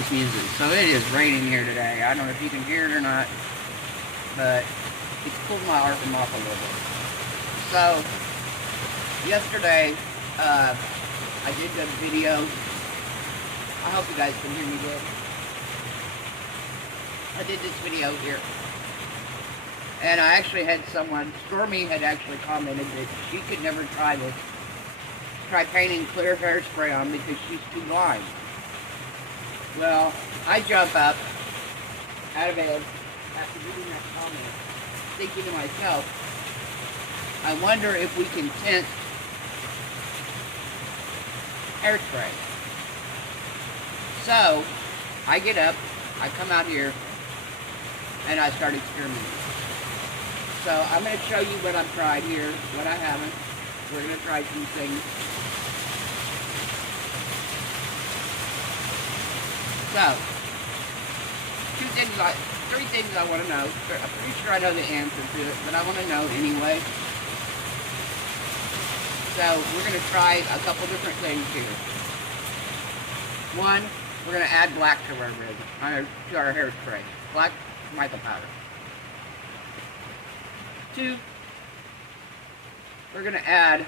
marvelous music. So it is raining here today. I don't know if you can hear it or not, but it's pulled my art from off a little bit. So yesterday, I did a video. I hope you guys can hear me good. I did this video here. And I actually had someone, Stormy had actually commented that she could never try this. Try painting clear hairspray on because she's too blind. Well, I jump up out of bed after reading that comment, thinking to myself, I wonder if we can tint hairspray. So, I get up, I come out here, and I start experimenting. So, I'm going to show you what I've tried here, what I haven't. We're going to try some things. So, three things I want to know. I'm pretty sure I know the answer to it, but I want to know anyway. So, we're going to try a couple different things here. One, we're going to add black to our resin, to our hairspray. Black mica powder. Two, we're going to add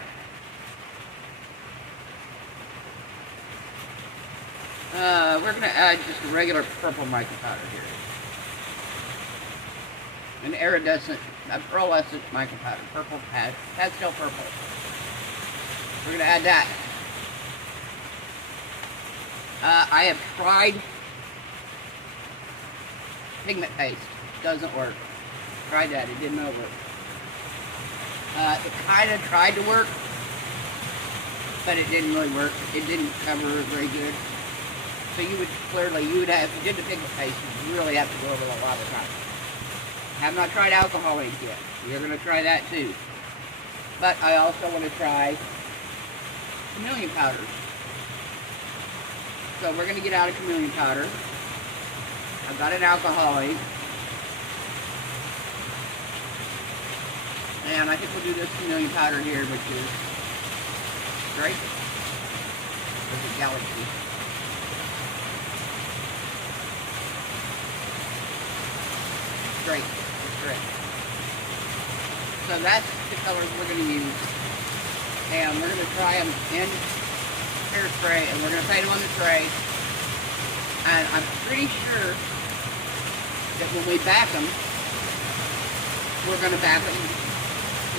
just a regular purple mica powder here. An iridescent, a pearlescent mica powder. Purple, pastel purple. We're going to add that. I have tried pigment paste. Doesn't work. Tried that. It did not work. It kind of tried to work, but it didn't really work. It didn't cover it very good. So you would have, if you did the pigment paste, you really have to go over it a lot of times. Have not tried alcohol ink yet. You're going to try that too. But I also want to try chameleon powders. So we're going to get out a chameleon powder. I've got an alcohol ink. And I think we'll do this chameleon powder here, which is great. There's a galaxy. Great. Great. So that's the colors we're going to use. And we're going to try them in hairspray, and we're going to paint them on the tray. And I'm pretty sure that when we back them, we're going to back them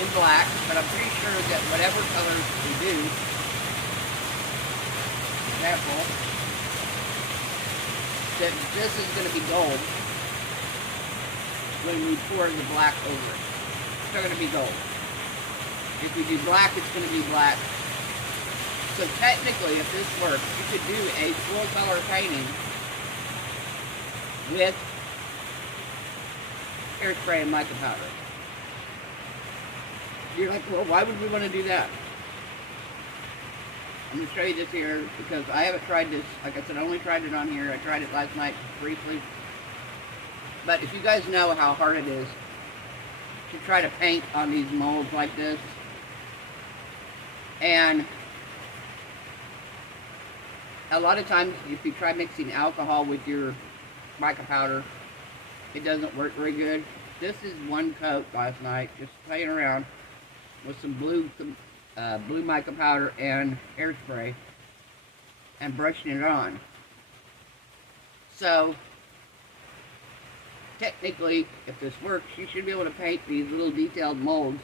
in black, but I'm pretty sure that whatever colors we do, example, that this is going to be gold when we pour the black over it. It's still going to be gold. If we do black, it's going to be black. So technically, if this works, you could do a full color painting with hairspray and mica powder. You're like, well, why would we want to do that? I'm going to show you this here because I haven't tried this. Like I said, I only tried it on here. I tried it last night briefly. But if you guys know how hard it is to try to paint on these molds like this, and a lot of times if you try mixing alcohol with your mica powder, it doesn't work very good. This is one coat last night, just playing around with some blue mica powder and hairspray and brushing it on. So technically, if this works, you should be able to paint these little detailed molds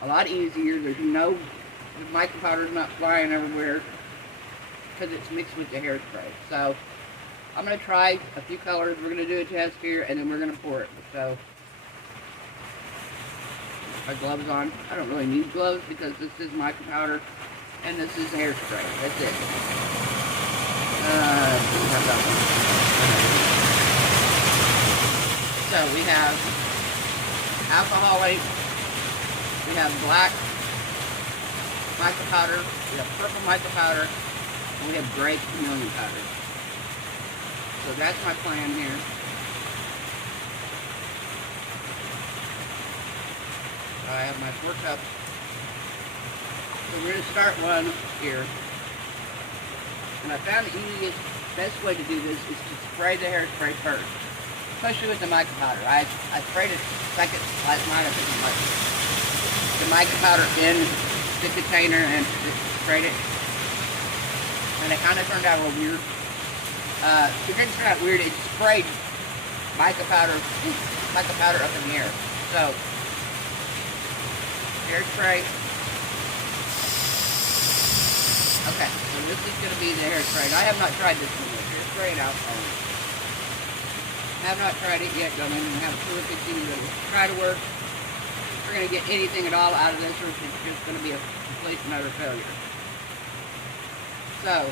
a lot easier. There's no, the mica powder is not flying everywhere because it's mixed with the hairspray. So I'm going to try a few colors. We're going to do a test here, and then we're going to pour it. So my gloves on. I don't really need gloves because this is mica powder and this is hairspray. That's it. So we have alcohol ink, we have black mica powder, we have purple mica powder, and we have gray chameleon powder. So that's my plan here. I have my 4 cups. So we're going to start one here. And I found the easiest best way to do this is to spray the hairspray first, especially with the mica powder. I sprayed it second last night. I put the mica powder in the container and just sprayed it, and it kind of turned out a little weird. It didn't turn out weird. It sprayed mica powder up in the air. So hairspray. Okay, so this is going to be the hairspray. I have not tried this one yet. Hairspray and alcohol. I have not tried it yet. Don't even have a clue if it's even going to try to work. If we're going to get anything at all out of this, or if it's just going to be a complete and utter failure. So,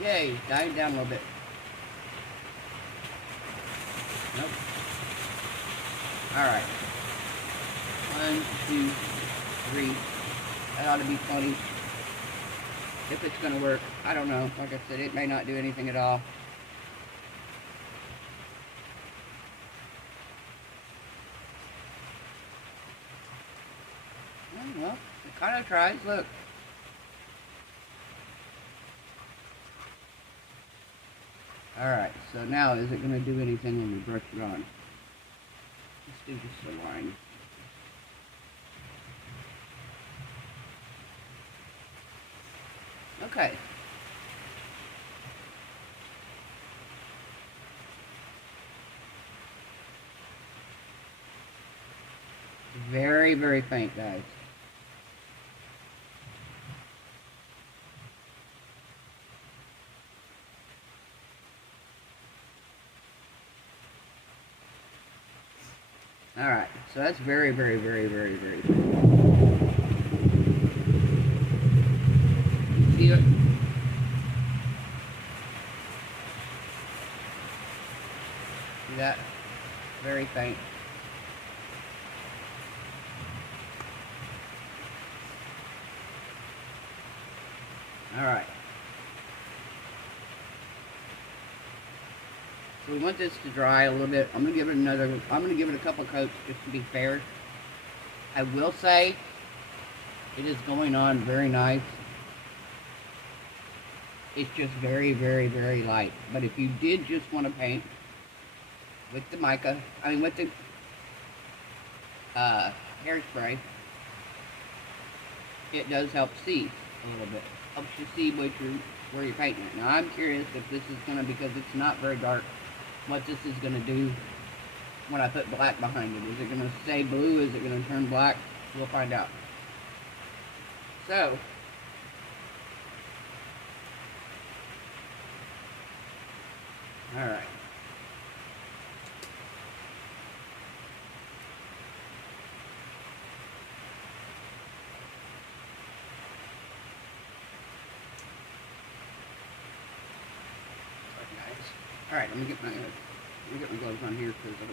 yay, dying down a little bit. Nope. Alright. 1, 2, 3. That ought to be plenty. If it's going to work. I don't know. Like I said, it may not do anything at all. Oh, well, it kind of tries. Look. Alright, so now is it going to do anything when we brush it on? Let's do just a line. Okay. Very, very faint, guys. Alright, so that's very, very, very, very, very faint. See it? See that? Very faint. Alright. So we want this to dry a little bit. I'm gonna give it a couple of coats just to be fair. I will say it is going on very nice. It's just very, very, very light. But if you did just want to paint with the mica, with the hairspray, it does help see a little bit. Helps you see where you're painting it. Now I'm curious if this is gonna, because it's not very dark, what this is gonna do when I put black behind it. Is it gonna stay blue? Is it gonna turn black? We'll find out. So alright. Alright, let me get my gloves on here because I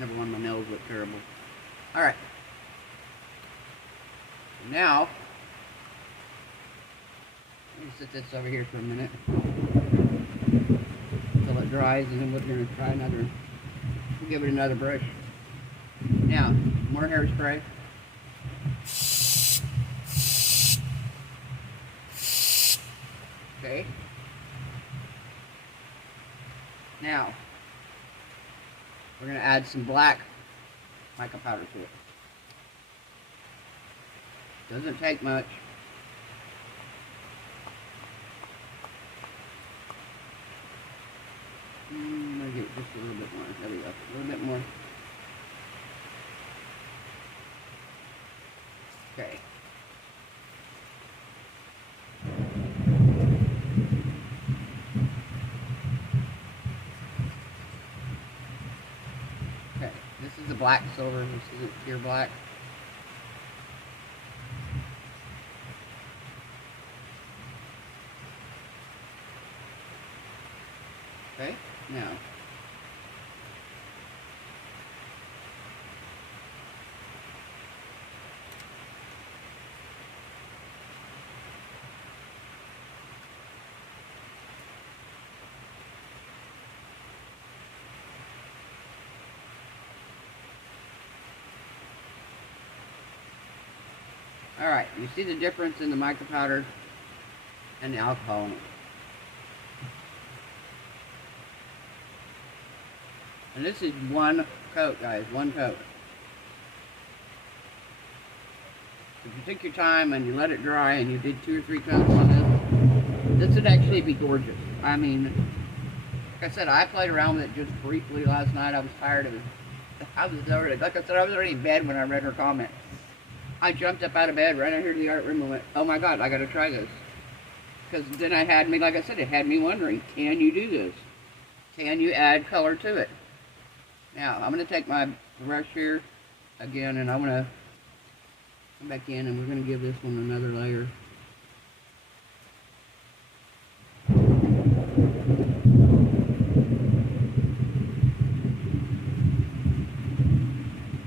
never want my nails look terrible. Alright. Now, let me set this over here for a minute until it dries, and then we're going to try another, we'll give it another brush. Now, more hairspray. Okay. Now, we're going to add some black mica powder to it. Doesn't take much. I'm going to give it just a little bit more. There we go. A little bit more. Okay. Okay. This is the black silver. This isn't pure black. Okay, now Alright, you see the difference in the mica powder and the alcohol in it. And this is one coat, guys, one coat. If you take your time and you let it dry and you did 2 or 3 coats on this would actually be gorgeous. I mean, like I said, I played around with it just briefly last night. I was tired of it. Like I said, I was already in bed when I read her comment. I jumped up out of bed, ran out here to the art room and went, oh my God, I gotta try this. Because then it had me, like I said, it had me wondering, can you do this? Can you add color to it? Now, I'm going to take my brush here again, and I'm going to come back in, and we're going to give this one another layer.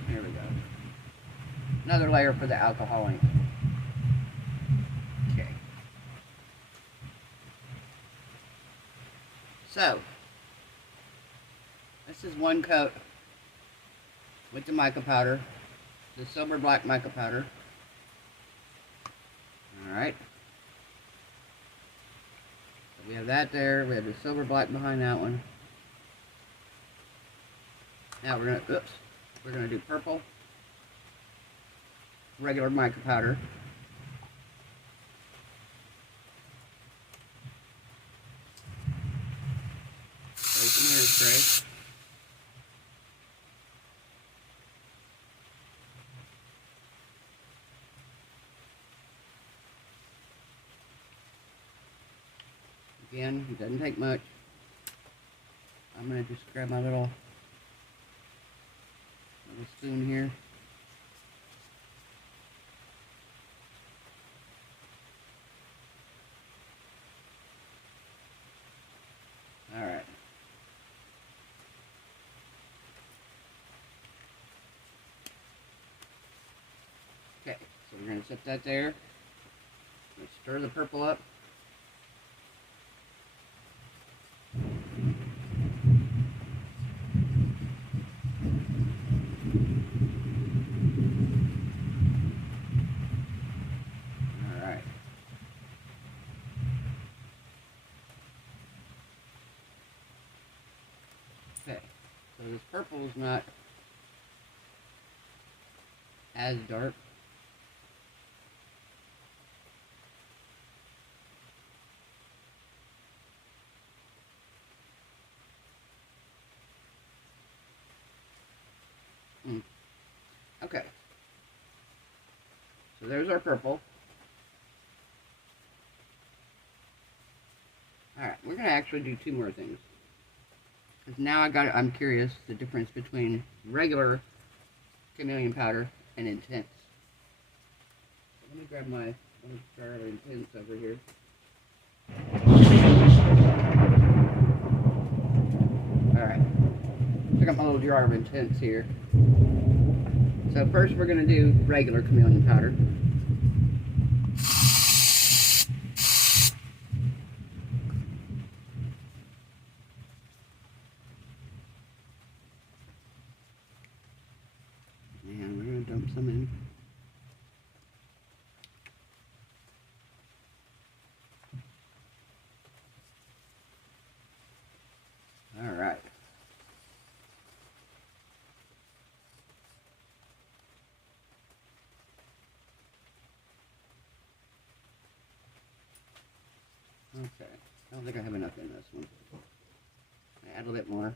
There we go. Another layer for the alcohol ink. Okay. So, this is one coat with the mica powder, the silver black mica powder. Alright. So we have that there. We have the silver black behind that one. Now we're gonna do purple. Regular mica powder. Take some hairspray. Again, it doesn't take much. I'm going to just grab my little spoon here. Alright. Okay, so we're going to set that there. Let's stir the purple up. Okay, so this purple is not as dark. Okay, so there's our purple. Alright, we're going to actually do 2 more things. Because now I'm curious the difference between regular chameleon powder and intense. So let me grab my jar of intense over here. Alright, took up my little jar of intense here. So first we're going to do regular chameleon powder. And we're going to dump some in. Alright. Okay, I don't think I have enough in this one. Add a little bit more.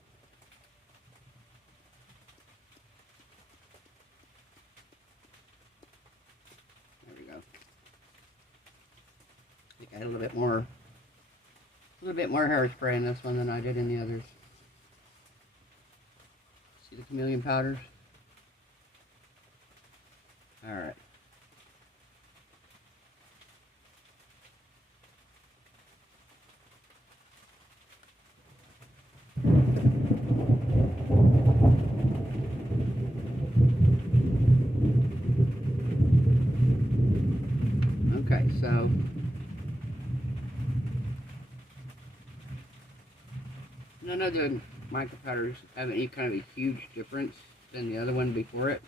There we go. I think I had a little bit more hairspray in this one than I did in the others. See the chameleon powders? Alright. Okay, so none of the mica powders have any kind of a huge difference than the other one before it.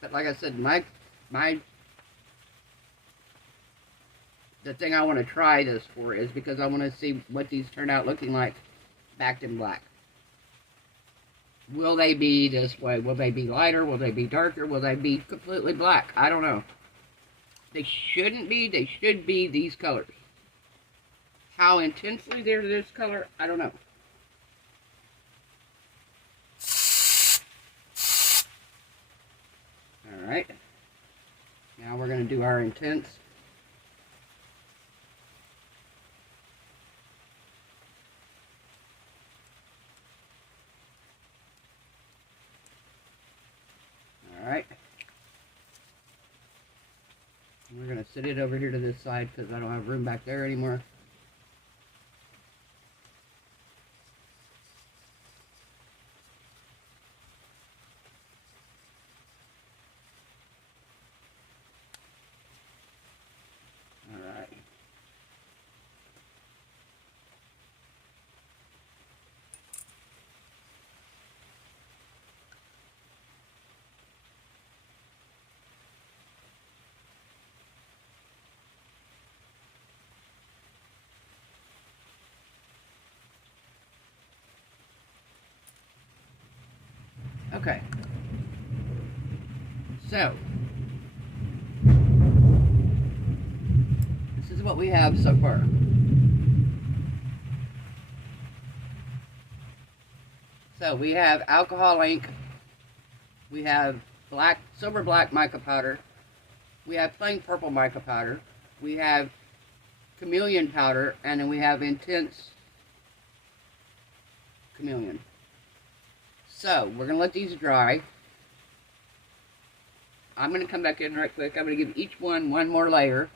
But like I said, my the thing I want to try this for is because I want to see what these turn out looking like backed in black. Will they be this way? Will they be lighter? Will they be darker? Will they be completely black? I don't know. They shouldn't be. They should be these colors. How intensely they're this color, I don't know. Alright. Now we're going to do our intense. Alright. We're going to sit it over here to this side because I don't have room back there anymore. Alright. Okay. So, this is what we have so far. So we have alcohol ink, we have black, silver black mica powder, we have plain purple mica powder, we have chameleon powder, and then we have intense chameleon. So we're going to let these dry. I'm going to come back in right quick. I'm going to give each one more layer.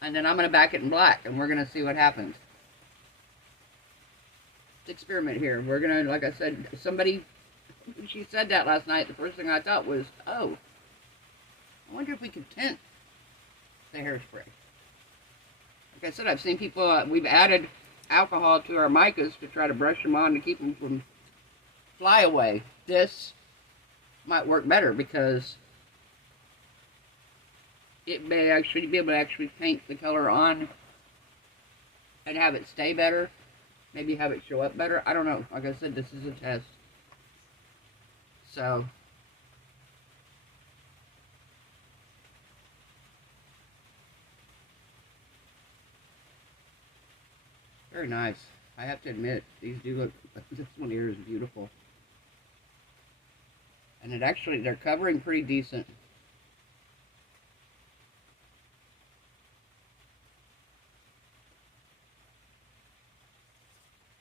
And then I'm going to back it in black. And we're going to see what happens. Let's experiment here. We're going to, like I said, somebody, she said that last night. The first thing I thought was, oh, I wonder if we could tint the hairspray. Like I said, I've seen people, we've added alcohol to our micas to try to brush them on to keep them from fly away. This might work better because it may actually be able to actually paint the color on and have it stay better. Maybe have it show up better. I don't know. Like I said, this is a test. So, very nice. I have to admit, these do look, this one here is beautiful. And it actually, they're covering pretty decent.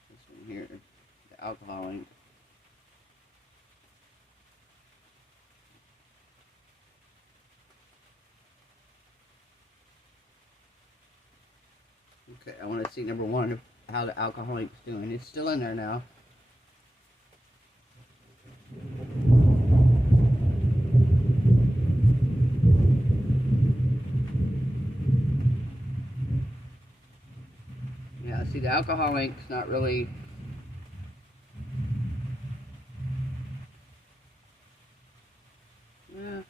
This one here, the alcohol ink. Okay, I want to see number one, how the alcohol ink's doing. It's still in there now. Yeah, see, the alcohol ink's not really,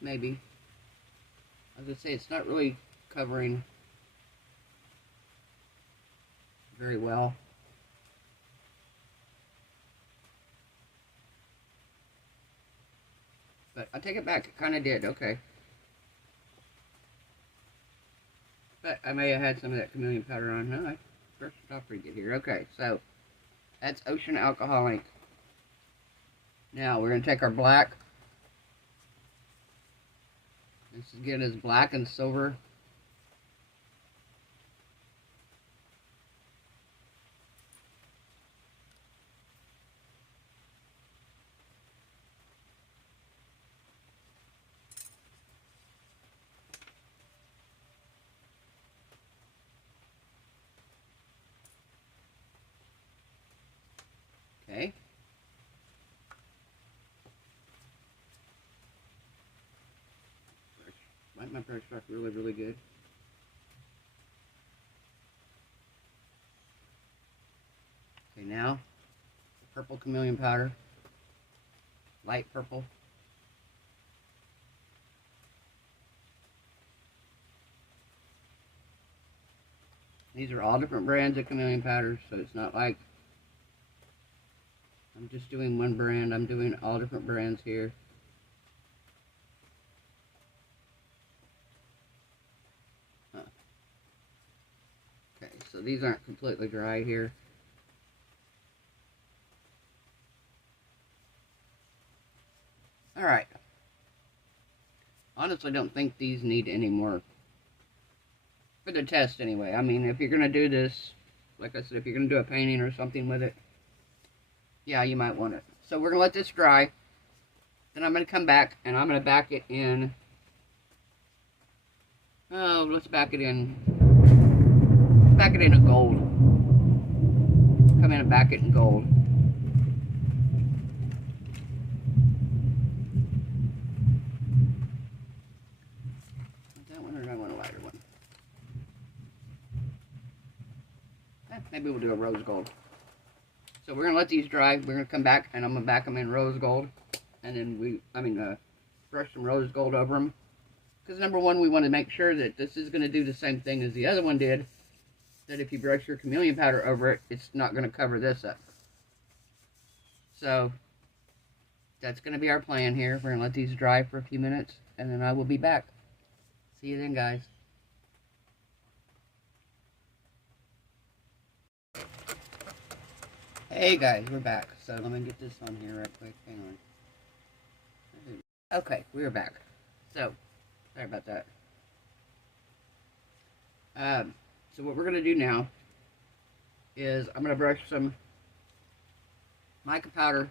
maybe. I was going to say, it's not really covering very well. But I take it back, it kind of did, okay. But I may have had some of that chameleon powder on. No, I brushed it off pretty good here. Okay, so that's Ocean Alcohol Ink. Now we're going to take our black. This again is black and silver. Okay. Might my brush work really, really good. Okay, now purple chameleon powder, light purple. These are all different brands of chameleon powders, so it's not like I'm just doing one brand. I'm doing all different brands here. Okay, so these aren't completely dry here. Alright. Honestly, don't think these need any more. For the test, anyway. I mean, if you're going to do this, like I said, if you're going to do a painting or something with it, yeah, you might want it. So we're going to let this dry. Then I'm going to come back, and I'm going to back it in. Oh, let's back it in. Back it in a gold. Come in and back it in gold. That one, or do I want a lighter one? Maybe we'll do a rose gold. So we're gonna let these dry. We're gonna come back, and I'm gonna back them in rose gold, and then brush some rose gold over them. Because number one, we want to make sure that this is gonna do the same thing as the other one did. That if you brush your chameleon powder over it, it's not gonna cover this up. So that's gonna be our plan here. We're gonna let these dry for a few minutes, and then I will be back. See you then, guys. Hey guys, we're back. So let me get this on here right quick. Hang on. Okay, we're back. So, sorry about that. So what we're going to do now is I'm going to brush some mica powder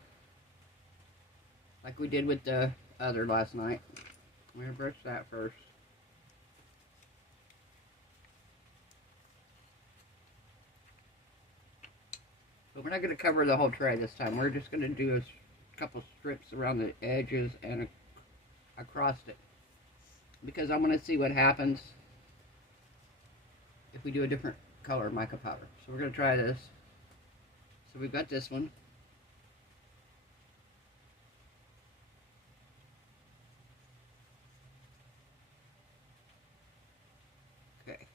like we did with the other last night. I'm going to brush that first. But we're not going to cover the whole tray this time. We're just going to do a couple strips around the edges and across it. Because I'm going to see what happens if we do a different color mica powder. So we're going to try this. So we've got this one. Okay.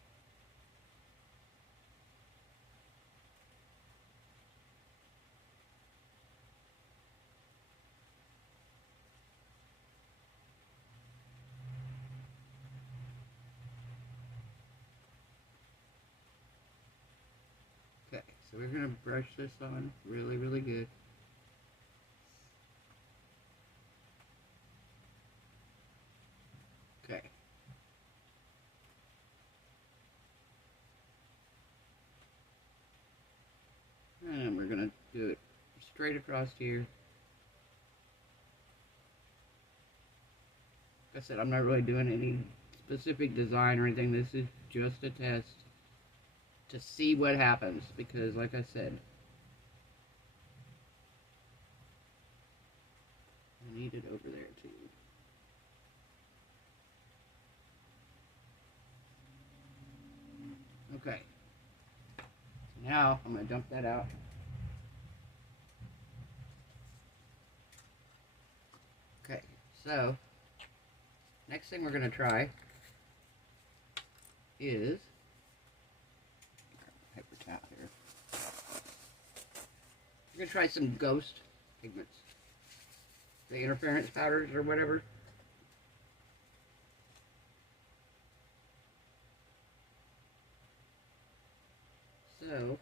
Okay, so we're going to brush this on really, really good. Okay. And we're going to do it straight across here. Like I said, I'm not really doing any specific design or anything. This is just a test to see what happens, because like I said, I need it over there too. Okay, so now I'm going to dump that out. Okay, so next thing we're going to try is paper towel here. We're going to try some ghost pigments. The interference powders or whatever. So,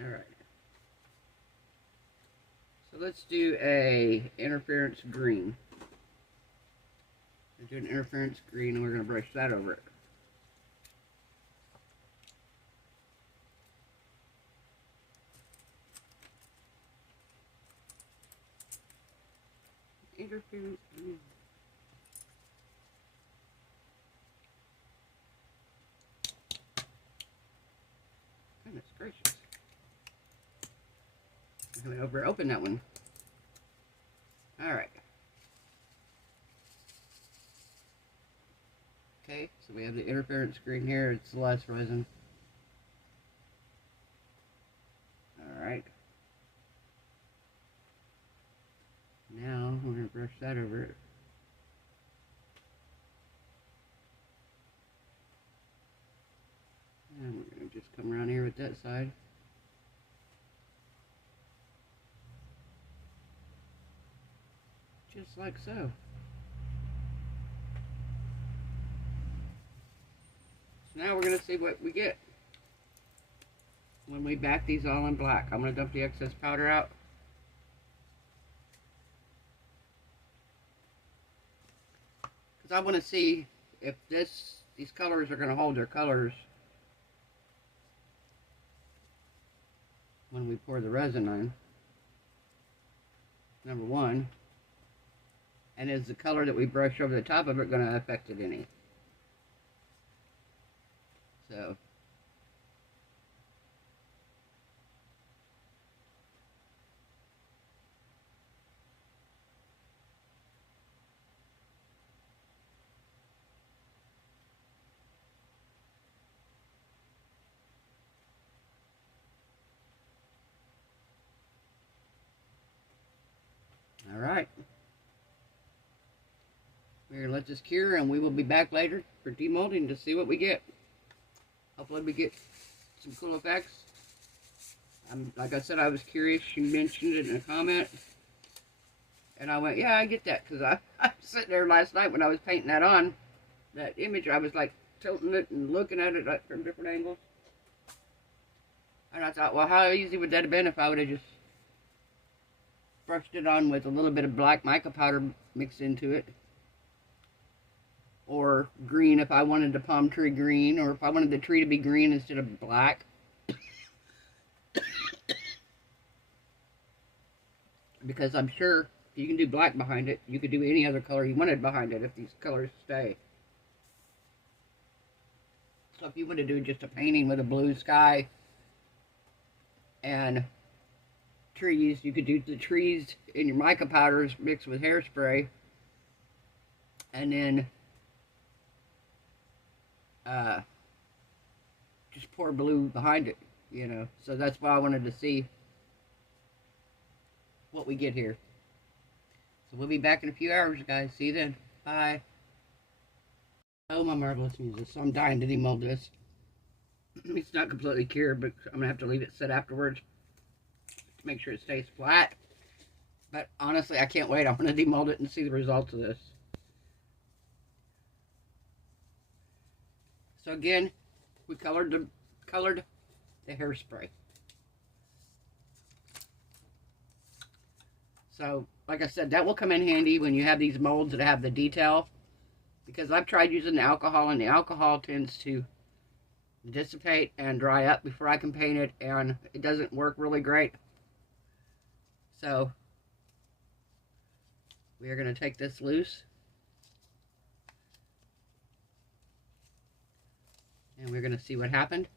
alright. So let's do a interference green. Let's do an interference green, and we're going to brush that over it. Interference green. Goodness gracious. I'm going to open that one. Alright. Okay, so we have the interference green here. It's less resin. Alright. Now we're going to brush that over over it. And we're going to just come around here with that side. Just like so. So now we're going to see what we get when we back these all in black. I'm going to dump the excess powder out. Because I want to see if these colors are going to hold their colors when we pour the resin on, number one. And is the color that we brush over the top of it going to affect it any? So, all right. We're going to let this cure, and we will be back later for demolding to see what we get. Hopefully we get some cool effects. Like I said, I was curious. You mentioned it in a comment. And I went, yeah, I get that. Because I was sitting there last night when I was painting that on, that image, I was like tilting it and looking at it like, from different angles. And I thought, well, how easy would that have been if I would have just brushed it on with a little bit of black mica powder mixed into it. Or green if I wanted the palm tree green, or if I wanted the tree to be green instead of black. Because I'm sure if you can do black behind it, you could do any other color you wanted behind it if these colors stay. So if you want to do just a painting with a blue sky and trees, you could do the trees in your mica powders mixed with hairspray, and then just pour blue behind it, you know. So that's why I wanted to see what we get here. So we'll be back in a few hours, guys. See you then. Bye. Oh, my marvelous muses. So I'm dying to demold this. It's not completely cured, but I'm going to have to leave it set afterwards to make sure it stays flat. But honestly, I can't wait. I'm going to demold it and see the results of this. So again, we colored the hairspray. So, like I said, that will come in handy when you have these molds that have the detail. Because I've tried using the alcohol, and the alcohol tends to dissipate and dry up before I can paint it, and it doesn't work really great. So, we are going to take this loose. And we're going to see what happened.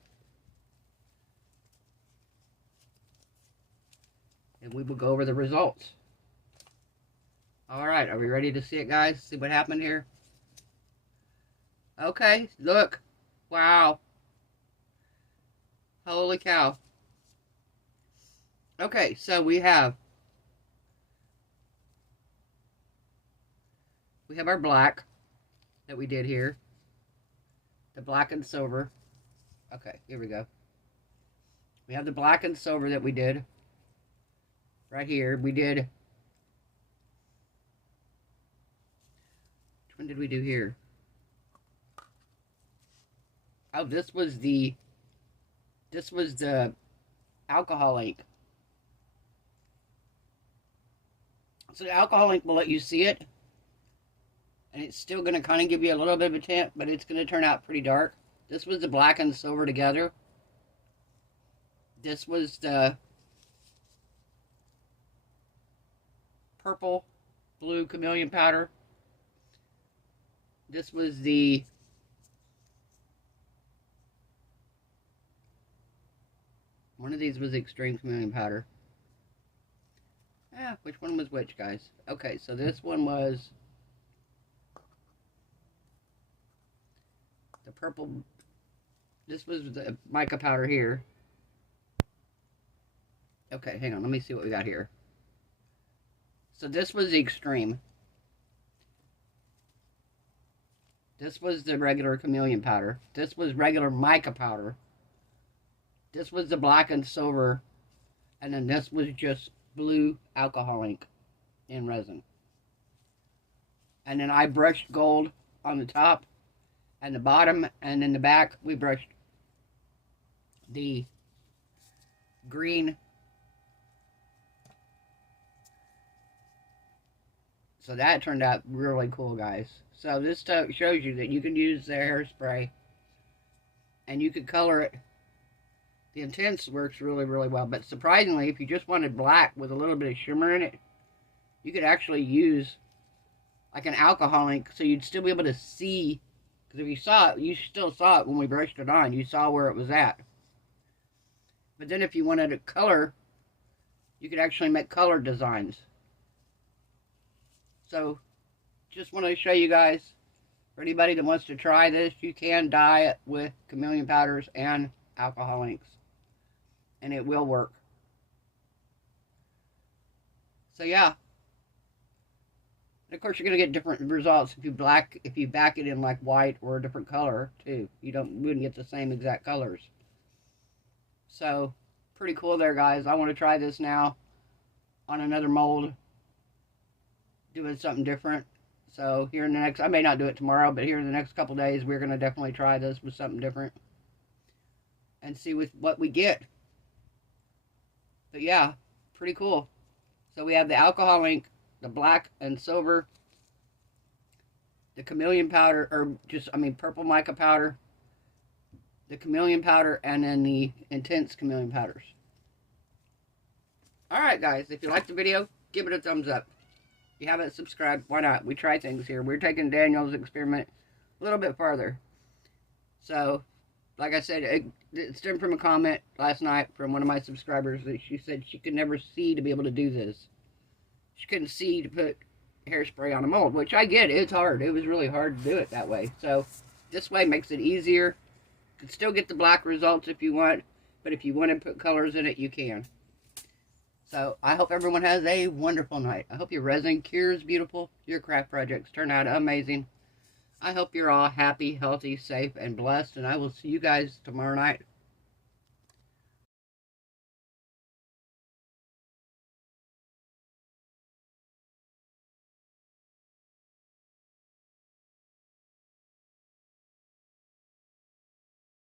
And we will go over the results. Alright, are we ready to see it, guys? See what happened here? Okay, look. Wow. Holy cow. Okay, so we have our black that we did here. The black and silver. Okay, here we go. We have the black and silver that we did. Right here. We did... Which one did we do here? Oh, this was the alcohol ink. So the alcohol ink will let you see it. And it's still going to kind of give you a little bit of a tint, but it's going to turn out pretty dark. This was the black and silver together. This was the purple, blue chameleon powder. This was the one of these was the extreme chameleon powder. Which one was which, guys? Okay, so this one was the purple. This was the mica powder here. Okay, hang on. Let me see what we got here. So this was the extreme. This was the regular chameleon powder. This was regular mica powder. This was the black and silver. And then this was just blue alcohol ink in resin. And then I brushed gold on the top and the bottom, and in the back we brushed the green. So that turned out really cool, guys. So this shows you that you can use the hairspray and you can color it. The Intense works really, really well. But surprisingly, if you just wanted black with a little bit of shimmer in it, you could actually use like an alcohol ink, so you'd still be able to see. Because if you saw it, you still saw it when we brushed it on. You saw where it was at. But then if you wanted to color, you could actually make color designs. So, just want to show you guys, for anybody that wants to try this, you can dye it with chameleon powders and alcohol inks. And it will work. So yeah. And of course you're going to get different results if you back it in like white or a different color too. You wouldn't get the same exact colors. So, pretty cool there, guys. I want to try this now on another mold, doing something different. So here in the next, I may not do it tomorrow, but here in the next couple days, we're going to definitely try this with something different and see what we get. But yeah, pretty cool. So we have the alcohol ink, the black and silver, the chameleon powder, or purple mica powder, the chameleon powder, and then the Intense chameleon powders. Alright guys, if you liked the video, give it a thumbs up. If you haven't subscribed, why not? We try things here. We're taking Daniel's experiment a little bit farther. So, like I said, it stemmed from a comment last night from one of my subscribers that she said she could never see to be able to do this. She couldn't see to put hairspray on a mold, which I get. It's hard. It was really hard to do it that way. So, this way makes it easier. You can still get the black results if you want, but if you want to put colors in it, you can. So, I hope everyone has a wonderful night. I hope your resin cures beautiful. Your craft projects turn out amazing. I hope you're all happy, healthy, safe, and blessed. And I will see you guys tomorrow night